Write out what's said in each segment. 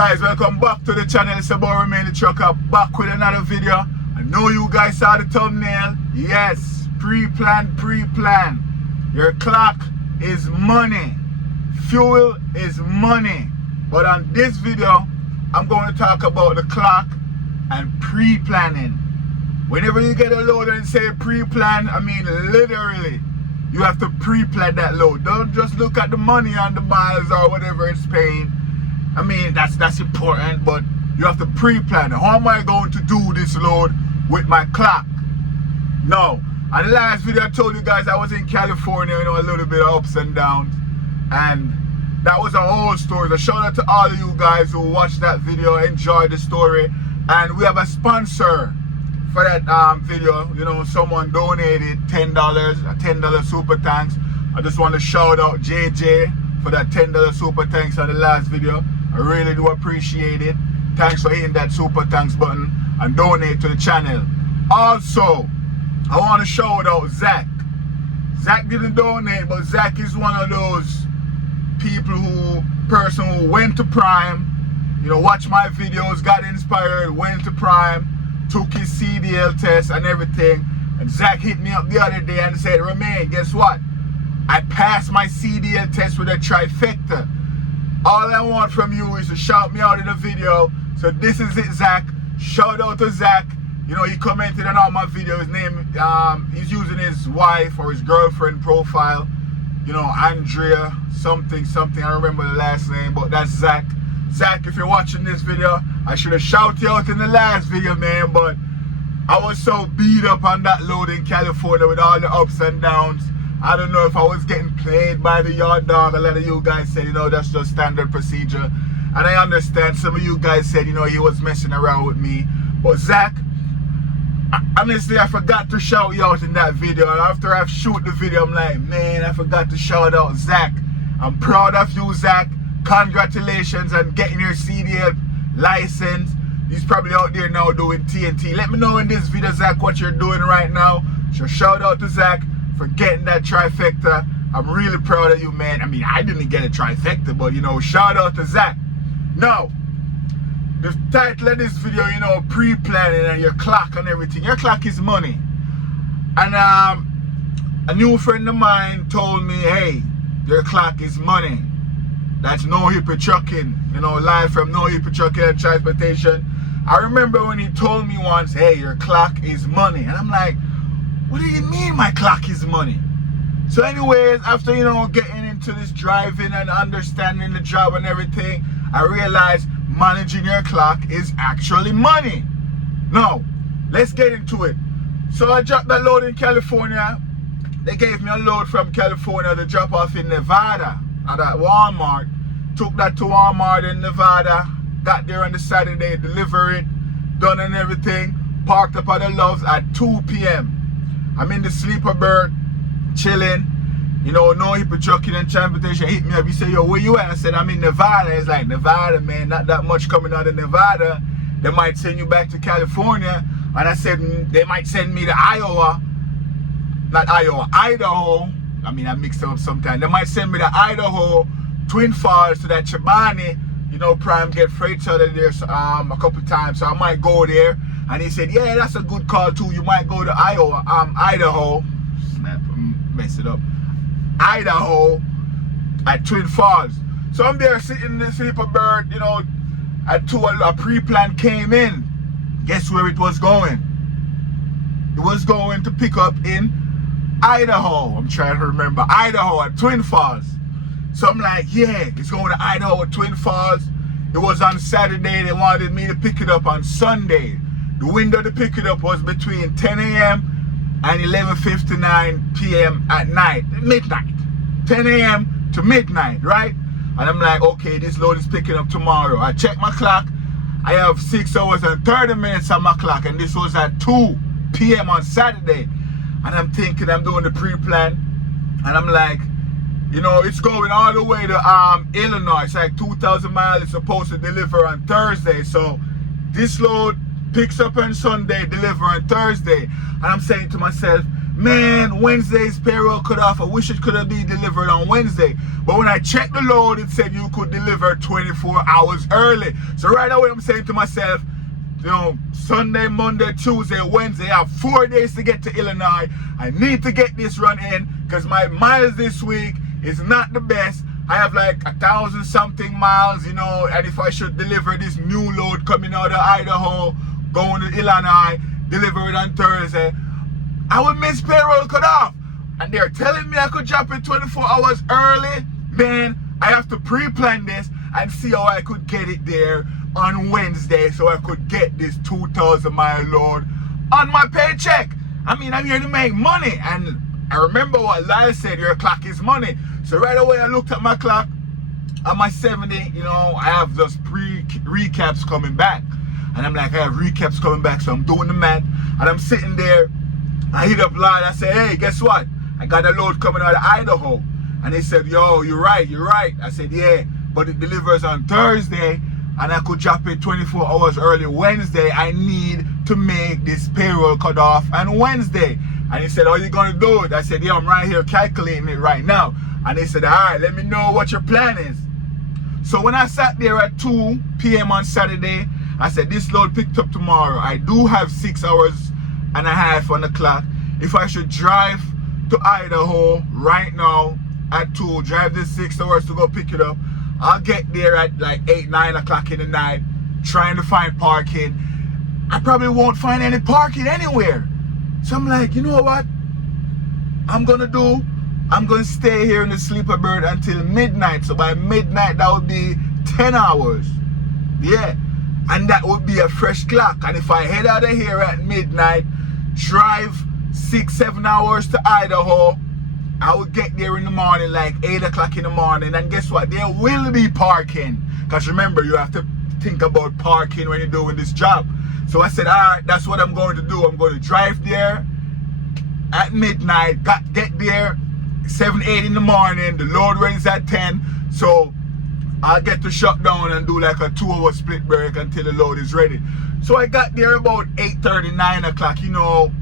Guys, welcome back to the channel. It's about Remain the Trucker, back with another video. I know you guys saw the thumbnail. Yes, pre-plan. Your clock is money. Fuel is money. But on this video, I'm going to talk about the clock and pre-planning. Whenever you get a load and say pre-plan, I mean literally, you have to pre-plan that load. Don't just look at the money on the miles or whatever it's paying. I mean, that's important, but you have to pre-plan. How am I going to do this load with my clock? No. In the last video, I told you guys I was in California, you know, a little bit of ups and downs. And that was a whole story. So shout out to all of you guys who watched that video, enjoyed the story. And we have a sponsor for that video. You know, someone donated $10, a $10 super thanks. I just want to shout out JJ for that $10 super thanks on the last video. I really do appreciate it. Thanks for hitting that super thanks button and donate to the channel. Also, I want to shout out Zach. Zach didn't donate, but Zach is one of those person who went to Prime, you know, watched my videos, got inspired, went to Prime, took his CDL test and everything. And Zach hit me up the other day and said, Remain, guess what? I passed my CDL test with a trifecta. All I want from you is to shout me out in the video. So this is it, Zach. Shout out to Zach. You know, he commented on all my videos. His name, he's using his wife or his girlfriend profile. You know, Andrea something. I remember the last name, but that's Zach. Zach, if you're watching this video, I should have shouted you out in the last video, man, but I was so beat up on that load in California with all the ups and downs. I don't know if I was getting played by the yard dog. A lot of you guys said, you know, that's just standard procedure. And I understand some of you guys said, you know, he was messing around with me. But Zach, honestly, I forgot to shout you out in that video. And after I shoot the video, I'm like, man, I forgot to shout out Zach. I'm proud of you, Zach. Congratulations on getting your CDL license. He's probably out there now doing TNT. Let me know in this video, Zach, what you're doing right now. So shout out to Zach for getting that trifecta. I'm really proud of you, man. I mean, I didn't get a trifecta, but, you know, shout out to Zach. Now, the title of this video, you know, pre-planning and your clock and everything. Your clock is money. And a new friend of mine told me, hey, your clock is money. That's No Hippie Trucking, you know, live from No Hippie Trucking and Transportation. I remember when he told me once, hey, your clock is money. And I'm like, what do you mean my clock is money? So anyways, after, you know, getting into this driving and understanding the job and everything, I realized managing your clock is actually money. Now, let's get into it. So I dropped that load in California. They gave me a load from California to drop off in Nevada at that Walmart. Took that to Walmart in Nevada. Got there on the Saturday, deliver it, done and everything. Parked up at the Loves at 2 p.m. I'm in the sleeper berth, chilling. You know, No Hippie Trucking and Transportation hit me up. He said, yo, where you at? I said, I'm in Nevada. It's like, Nevada, man, not that much coming out of Nevada. They might send you back to California. And I said, they might send me to Iowa. Not Iowa, Idaho. I mean, I mixed them up sometimes. They might send me to Idaho, Twin Falls, to that Chobani. You know, Prime get freight out of there a couple times. So I might go there. And he said, yeah, that's a good call too. You might go to Idaho. Snap, mess it up. Idaho at Twin Falls. So I'm there sitting in the sleeper berth, you know, at 2, a pre-plan came in. Guess where it was going? It was going to pick up in Idaho. I'm trying to remember. Idaho at Twin Falls. So I'm like, yeah, it's going to Idaho at Twin Falls. It was on Saturday. They wanted me to pick it up on Sunday. The window to pick it up was between 10 a.m. and 11:59 p.m. at night, midnight. 10 a.m. to midnight, right? And I'm like, okay, this load is picking up tomorrow. I check my clock. I have 6 hours and 30 minutes on my clock, and this was at 2 p.m. on Saturday. And I'm thinking, I'm doing the pre-plan, and I'm like, you know, it's going all the way to Illinois. It's like 2,000 miles. It's supposed to deliver on Thursday. So this load picks up on Sunday, deliver on Thursday. And I'm saying to myself, Man, Wednesday's payroll cut off. I wish it could have been delivered on Wednesday. But when I checked the load, it said you could deliver 24 hours early. So right away, I'm saying to myself, you know, Sunday, Monday, Tuesday, Wednesday, I have 4 days to get to Illinois. I need to get this run in because my miles this week is not the best. I have like 1,000 something miles, you know, and if I should deliver this new load coming out of Idaho, going to Illinois, deliver it on Thursday, I would miss payroll cut off. And they're telling me I could drop it 24 hours early. Man, I have to pre-plan this and see how I could get it there on Wednesday so I could get this 2,000 mile load on my paycheck. I mean, I'm here to make money. And I remember what Lyle said, your clock is money. So right away I looked at my clock on my 70, you know, I have those recaps coming back. And I'm like, I have recaps coming back, so I'm doing the math. And I'm sitting there, I hit up Lyle, I said, hey, guess what? I got a load coming out of Idaho. And he said, yo, you're right. I said, yeah, but it delivers on Thursday and I could drop it 24 hours early Wednesday. I need to make this payroll cut off on Wednesday. And he said, how are you gonna do it? I said, yeah, I'm right here calculating it right now. And he said, all right, let me know what your plan is. So when I sat there at 2 p.m. on Saturday, I said, this load picked up tomorrow. I do have 6 hours and a half on the clock. If I should drive to Idaho right now at 2, drive this 6 hours to go pick it up, I'll get there at like 8, 9 o'clock in the night, trying to find parking. I probably won't find any parking anywhere. So I'm like, you know what I'm gonna do? I'm gonna stay here in the sleeper bird until midnight. So by midnight, that would be 10 hours. Yeah. And that would be a fresh clock. And if I head out of here at midnight, drive 6, 7 hours to Idaho, I would get there in the morning, like 8 o'clock in the morning. And guess what? There will be parking. Because remember, you have to think about parking when you're doing this job. So I said, all right, that's what I'm going to do. I'm going to drive there at midnight, get there 7, 8 in the morning. The load runs at 10. So I'll get to shut down and do like a 2-hour split break until the load is ready. So I got there about 8:30, 9 o'clock, you know.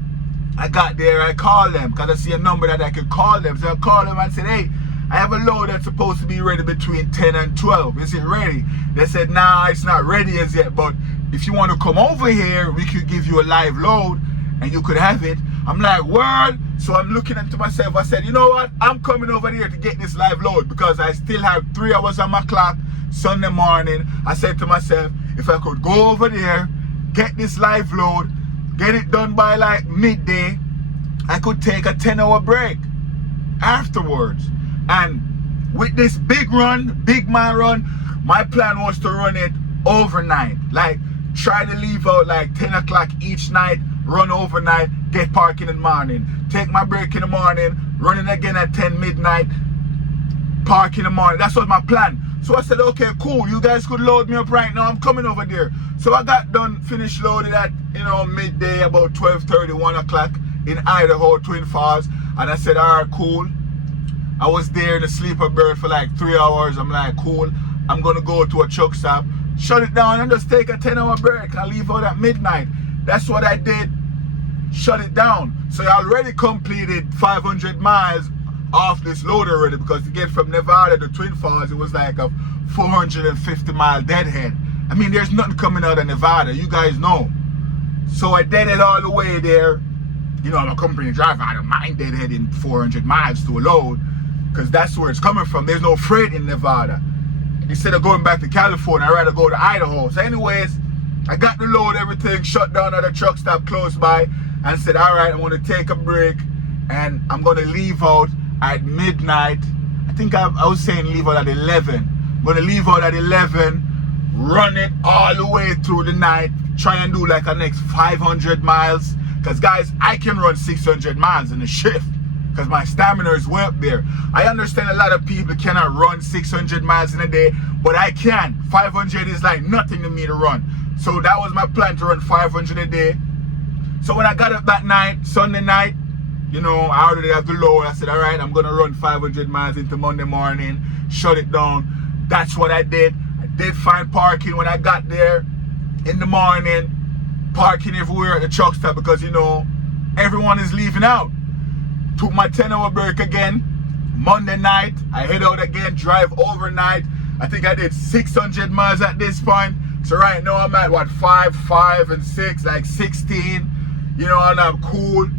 I got there, I called them because I see a number that I could call them. So I called them and said, hey, I have a load that's supposed to be ready between 10 and 12. Is it ready? They said, nah, it's not ready as yet, but if you want to come over here, we could give you a live load and you could have it. I'm like, word? So I'm looking into myself. I said, you know what? I'm coming over here to get this live load because I still have 3 hours on my clock Sunday morning. I said to myself, if I could go over there, get this live load, get it done by like midday, I could take a 10-hour break afterwards. And with this big man run, my plan was to run it overnight. Like try to leave out like 10 o'clock each night, run overnight, get parking in the morning, take my break in the morning, running again at 10 midnight, park in the morning. That's was my plan. So I said, okay, cool, you guys could load me up right now, I'm coming over there. So I got done, finished loaded at, you know, midday, about 12:30, 1 o'clock in Idaho, Twin Falls. And I said, all right, cool. I was there in the sleeper bird for like 3 hours. I'm like, cool, I'm gonna go to a truck stop, shut it down and just take a 10-hour break. I leave out at midnight. That's what I did, shut it down. So I already completed 500 miles off this load already, because to get from Nevada to Twin Falls, it was like a 450 mile deadhead. I mean, there's nothing coming out of Nevada, you guys know. So I deadhead all the way there. You know, I'm a company driver, I don't mind deadheading 400 miles to a load, because that's where it's coming from. There's no freight in Nevada. Instead of going back to California, I'd rather go to Idaho. So anyways, I got the load, everything, shut down at a truck stop close by, and said, all right, I'm gonna take a break, and I'm gonna leave out at midnight. I think I was saying leave out at 11. I'm gonna leave out at 11, run it all the way through the night, try and do like a next 500 miles. Because guys, I can run 600 miles in a shift because my stamina is way up there. I understand a lot of people cannot run 600 miles in a day, but I can. 500 is like nothing to me to run. So that was my plan, to run 500 a day. So when I got up that night, Sunday night, you know, I already have the load. I said, all right, I'm gonna run 500 miles into Monday morning, shut it down. That's what I did. I did find parking when I got there in the morning, parking everywhere at the truck stop, because, you know, everyone is leaving out. Took my 10-hour break again. Monday night, I head out again, drive overnight. I think I did 600 miles at this point. So right now I'm at what, 5 and 6, like 16. You know, and I'm cool.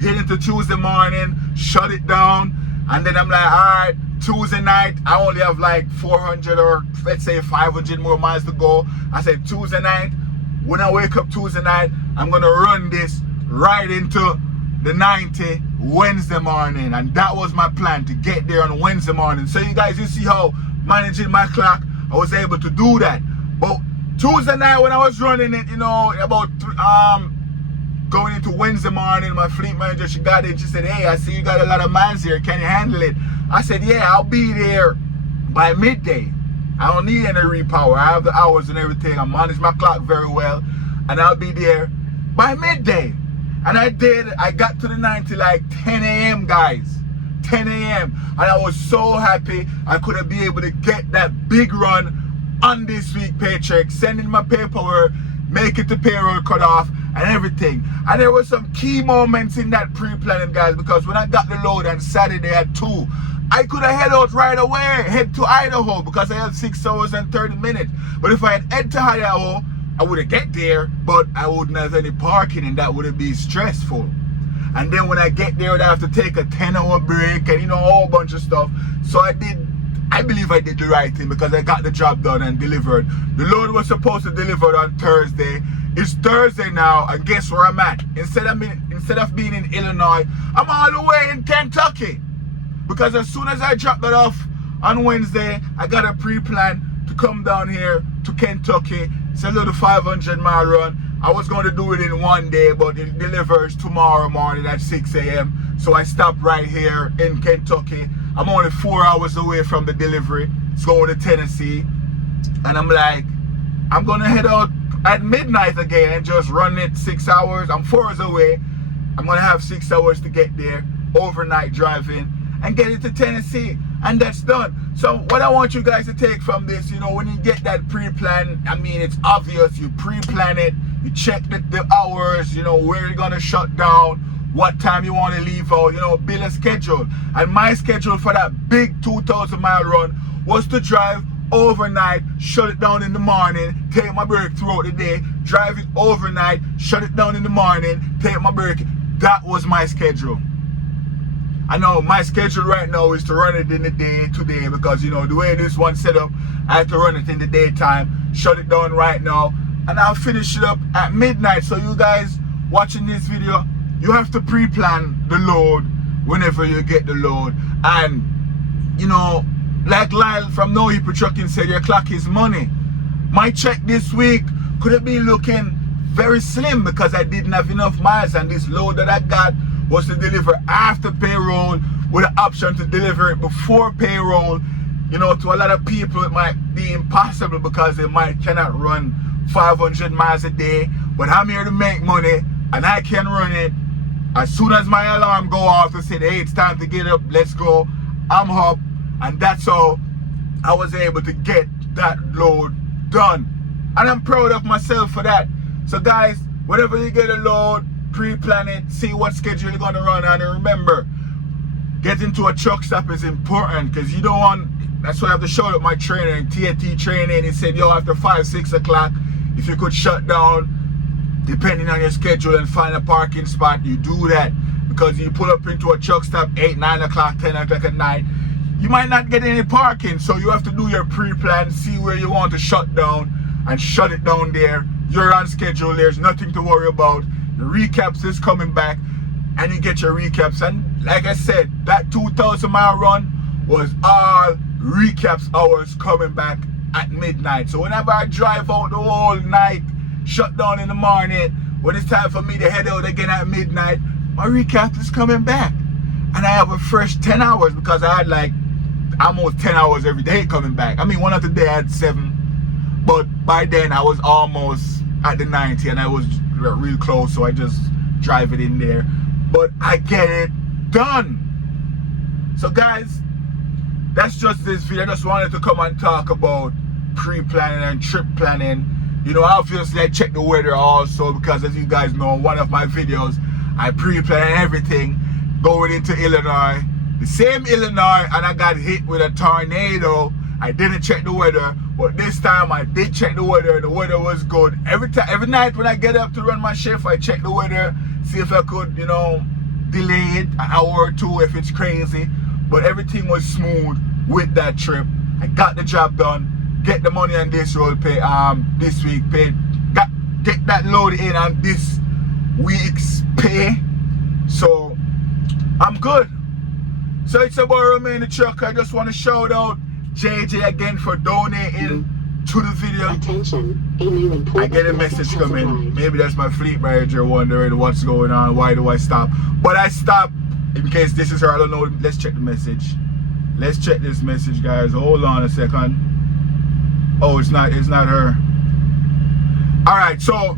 Heading to Tuesday morning, shut it down. And then I'm like, all right, Tuesday night, I only have like 400 or let's say 500 more miles to go. I said Tuesday night, when I wake up Tuesday night, I'm gonna run this right into the 90 Wednesday morning. And that was my plan, to get there on Wednesday morning. So you guys, you see how managing my clock, I was able to do that. But Tuesday night when I was running it, you know, about going into Wednesday morning, my fleet manager, she got in, she said, hey, I see you got a lot of miles here, can you handle it? I said, yeah, I'll be there by midday. I don't need any repower, I have the hours and everything, I manage my clock very well, and I'll be there by midday. And I did. I got to the 90 like 10 a.m. guys, 10 a.m. and I was so happy I could be able to get that big run on this week paycheck, sending my paperwork, make it to payroll cut off and everything. And there were some key moments in that pre-planning, guys, because when I got the load on Saturday at 2, I could have head out right away, head to Idaho, because I had 6 hours and 30 minutes. But if I had head to Idaho, I would have get there, but I wouldn't have any parking, and that would have been stressful. And then when I get there, I'd have to take a 10-hour break and, you know, a whole bunch of stuff. So I believe I did the right thing, because I got the job done and delivered. The load was supposed to deliver on Thursday. It's Thursday now, and guess where I'm at? Instead of being in Illinois, I'm all the way in Kentucky. Because as soon as I dropped that off on Wednesday, I got a pre-plan to come down here to Kentucky. It's a little 500-mile run. I was going to do it in one day, but it delivers tomorrow morning at 6 a.m. So I stopped right here in Kentucky. I'm only 4 hours away from the delivery. It's going to Tennessee. And I'm like, I'm going to head out at midnight again and just run it 6 hours. I'm 4 hours away. I'm going to have 6 hours to get there, overnight driving, and get it to Tennessee. And that's done. So what I want you guys to take from this, you know, when you get that pre-plan, I mean, it's obvious. You pre-plan it, you check the hours, you know, where you're gonna shut down, what time you want to leave out, you know, build a schedule. And my schedule for that big 2,000-mile run was to drive overnight, shut it down in the morning, take my break throughout the day, drive it overnight, shut it down in the morning, take my break. That was my schedule. I know my schedule right now is to run it in the day today, because, you know, the way this one set up, I have to run it in the daytime, shut it down right now, and I'll finish it up at midnight. So you guys watching this video, you have to pre-plan the load whenever you get the load. And, you know, like Lyle from No Hippie Trucking said, your clock is money. My check this week could have been looking very slim because I didn't have enough miles, and this load that I got was to deliver after payroll with an option to deliver it before payroll. You know, to a lot of people it might be impossible because they cannot run 500 miles a day, but I'm here to make money and I can run it. As soon as my alarm go off to say, hey, it's time to get up, let's go, I'm up. And that's how I was able to get that load done. And I'm proud of myself for that. So guys, whenever you get a load, pre-plan it, see what schedule you're gonna run on, and remember, getting to a truck stop is important, because you don't want, that's why I have to shout out my trainer in TNT training. He said, yo, after 5-6 o'clock, if you could shut down, depending on your schedule, and find a parking spot, you do that. Because you pull up into a truck stop 8, 9 o'clock, 10 o'clock at night, you might not get any parking. So you have to do your pre-plan, see where you want to shut down, and shut it down there. You're on schedule, there's nothing to worry about. The recaps is coming back, and you get your recaps. And like I said, that 2,000-mile run was all recaps hours coming back at midnight. So whenever I drive out the whole night, shut down in the morning, when it's time for me to head out again at midnight, my recap is coming back. And I have a fresh 10 hours because I had like almost 10 hours every day coming back. I mean, one of the day I had 7, but by then I was almost at the 90 and I was real close, so I just drive it in there. But I get it done. So guys, that's just this video. I just wanted to come and talk about pre-planning and trip planning. You know, obviously I check the weather also, because as you guys know, one of my videos I pre-plan everything. going into Illinois. The same Illinois, and I got hit with a tornado. I didn't check the weather, but this time I did check the weather. The weather was good. Every night when I get up to run my shift, I check the weather, see if I could, you know, delay it an hour or two if it's crazy. But everything was smooth with that trip. I got the job done. Get the money on this road pay this week pay. Get that load in on this week's pay. So I'm good. So it's about Romain the Truck. I just want to shout out JJ again for donating to the video. Attention, a new important I get a message coming. Maybe that's my fleet manager wondering what's going on. Why do I stop? But I stop in case this is her. I don't know. Let's check the message. Let's check this message, guys. Hold on a second. Oh, it's not her. Alright, so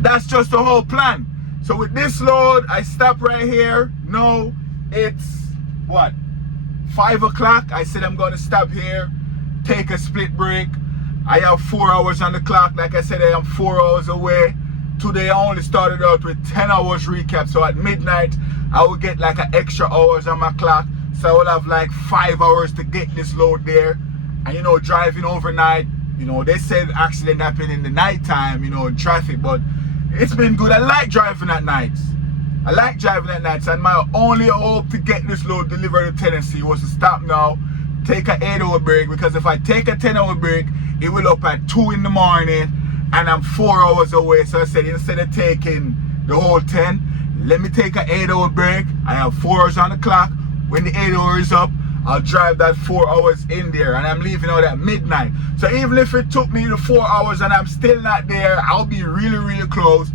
that's just the whole plan. So with this load, I stop right here. No, it's what? 5 o'clock. I said I'm gonna stop here, take a split break. I have 4 hours on the clock. Like I said, I am 4 hours away. Today I only started out with 10 hours recap. So at midnight, I will get like an extra hours on my clock. So I will have like 5 hours to get this load there. And you know, driving overnight, you know, they said accident happened in the nighttime, you know, in traffic, but it's been good. I like driving at nights. I like driving at nights, and my only hope to get this load delivered to Tennessee was to stop now, take an 8-hour break, because if I take a 10-hour break, it will up at 2 in the morning, and I'm 4 hours away. So I said, instead of taking the whole 10, let me take an 8-hour break. I have 4 hours on the clock. When the 8 hours is up, I'll drive that 4 hours in there, and I'm leaving out at midnight. So even if it took me the 4 hours and I'm still not there, I'll be really, really close.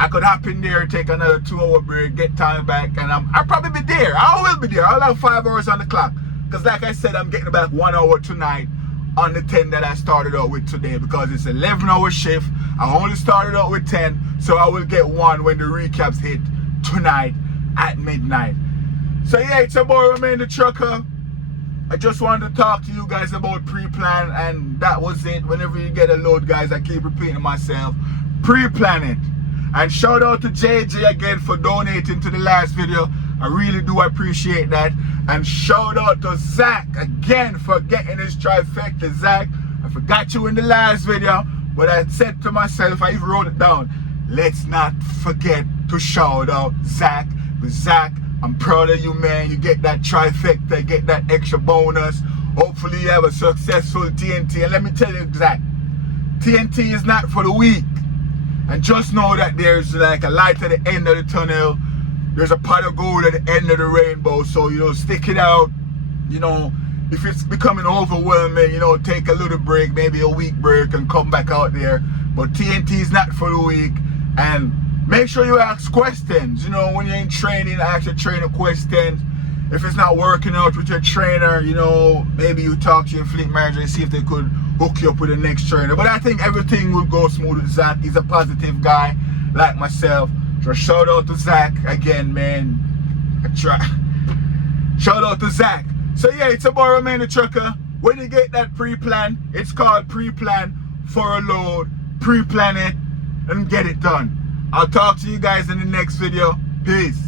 I could hop in there, take another 2-hour break, get time back, and I'll probably be there. I will be there. I'll have 5 hours on the clock. Because like I said, I'm getting back 1 hour tonight on the 10 that I started out with today, because it's 11-hour shift. I only started out with 10, so I will get 1 when the recaps hit tonight at midnight. So yeah, it's about Romain the Trucker. I just wanted to talk to you guys about pre-plan, and that was it. Whenever you get a load, guys, I keep repeating myself, pre-plan it. And shout out to JJ again for donating to the last video. I really do appreciate that. And shout out to Zach again for getting his trifecta. Zach, I forgot you in the last video, but I said to myself, I even wrote it down, let's not forget to shout out Zach. But Zach, I'm proud of you, man. You get that trifecta, get that extra bonus. Hopefully you have a successful TNT. And let me tell you, Zach, TNT is not for the weak. And just know that there's like a light at the end of the tunnel. There's a pot of gold at the end of the rainbow. So, you know, stick it out. You know, if it's becoming overwhelming, you know, take a little break, maybe a week break, and come back out there. But TNT is not for the weak. And make sure you ask questions. You know, when you're in training, ask your trainer questions. If it's not working out with your trainer, you know, maybe you talk to your fleet manager and see if they could hook you up with the next trainer. But I think everything will go smooth with Zach. He's a positive guy like myself. So shout out to Zach again, man. Shout out to Zach. So yeah, it's about Romain the Trucker. When you get that pre-plan, it's called pre-plan for a load. Pre-plan it and get it done. I'll talk to you guys in the next video. Peace.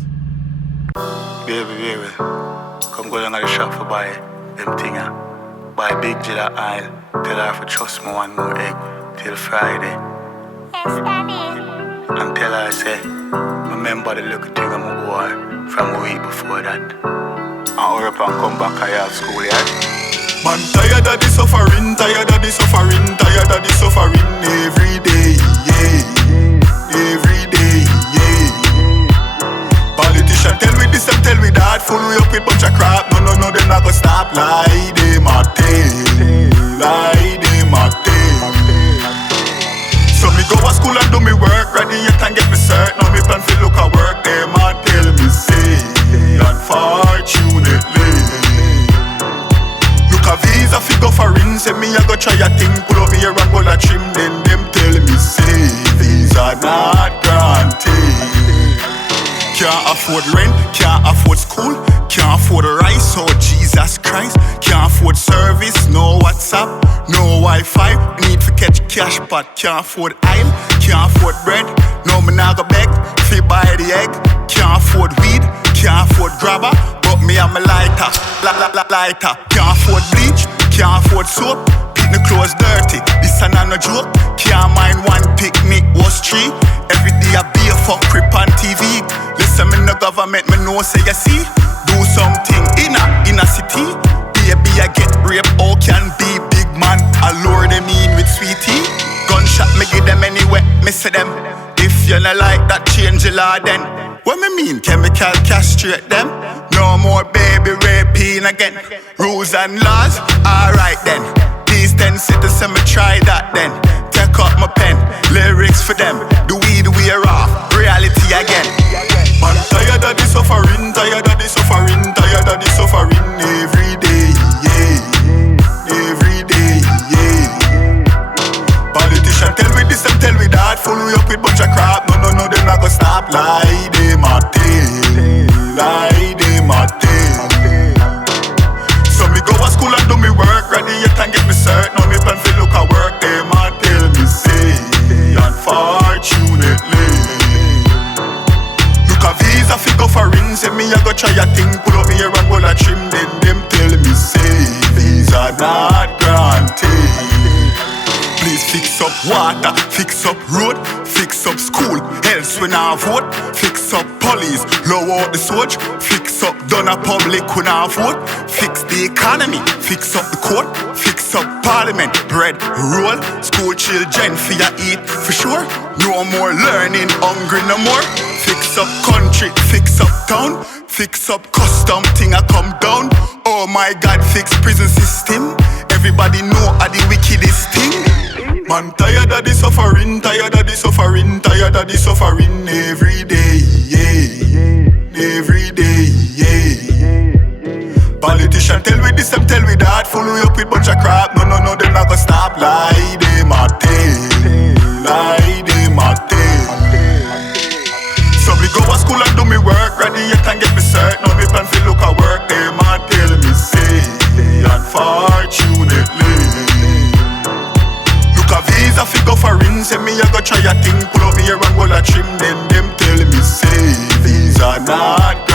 Baby, come go down to the shop for buy them thinger. Buy big Jilla oil. Tell her to trust me 1 more egg till Friday. Yes, Daddy. And tell her I say, remember the little thing I'm a boy from a week before that. And hurry up and come back I have school, yeah? Man, tired of the suffering, tired of the suffering, tired of the suffering every day, yeah. Every day, yeah. Politician tell me this and tell me that, fool we up with bunch of crap. No, they not gonna stop. Lie them a tale, lie them a tale. So me go to school and do me work, ready yet and get me cert. Now me plan fi look at work, them a tell me say, unfortunately. Look a visa fi go foreign, say me a go try a thing, pull up here and go la trim. Then them tell me say, visa not granted. Can't afford rent, can't afford school, can't afford rice, oh Jesus Christ. Can't afford service, no WhatsApp, no Wi-Fi. Need to catch cash but can't afford oil, can't afford bread. No me nah go beg, fi buy the egg. Can't afford weed, can't afford grabber, but me and my lighter, lighter. Can't afford bleach, can't afford soap. Pick the clothes dirty, this a no joke. Can't mind one picnic was 3. Every day I be a fuck crip on TV. Listen me no government, me know say you see. Do something in a city. Baby I get rape, how can be big man? I lure them in with sweetie. Gunshot me give them anyway, me say them. If you not like that, change the law then. What me mean, chemical castrate them? No more baby raping again. Rules and laws, alright then. These 10 citizens, me try that then. Take up my pen, lyrics for them. The weed wear off, reality again. Man tired of the suffering, tired of the suffering, tired of the suffering every day, yeah. Every day, yeah. Politician tell me this and tell me that. Full we up with bunch of crap. No, they not gonna stop. Lie, they my tail. Lie, they my tail. So me go to school and do me work. Ready yet and get me cert. Now me plan fi look at work. They might tell me say, unfortunately. Look a visa fi go foreign. Say me I go try a thing. Pull up me here and roll a trim. Then them tell me say, visa not granted. Please fix up water, fix up road, fix up school, else we not vote. Fix up police, low out the switch. Fix up done a public we not vote. Fix the economy, fix up the court. Fix up parliament, bread, roll. School children for ya eat for sure. No more learning, hungry no more. Fix up country, fix up town. Fix up custom thing I come down. Oh my God, fix prison system. Everybody know how the wickedest thing. Man tired of the suffering, tired of the suffering, tired of the suffering every day, yeah. Every day, yeah. Politician tell me this and tell me that. Full we up with bunch of crap. No, they not gonna stop. Lie, they my tail. Lie, they my tail. So me go to school and do me work. Ready yet and get me cert. Now me plan fi look at work. They might tell me say, unfortunately. A visa fi go foreign, say me I go try a thing. Pull up me here and roll a trim. Then them tell me say, visa not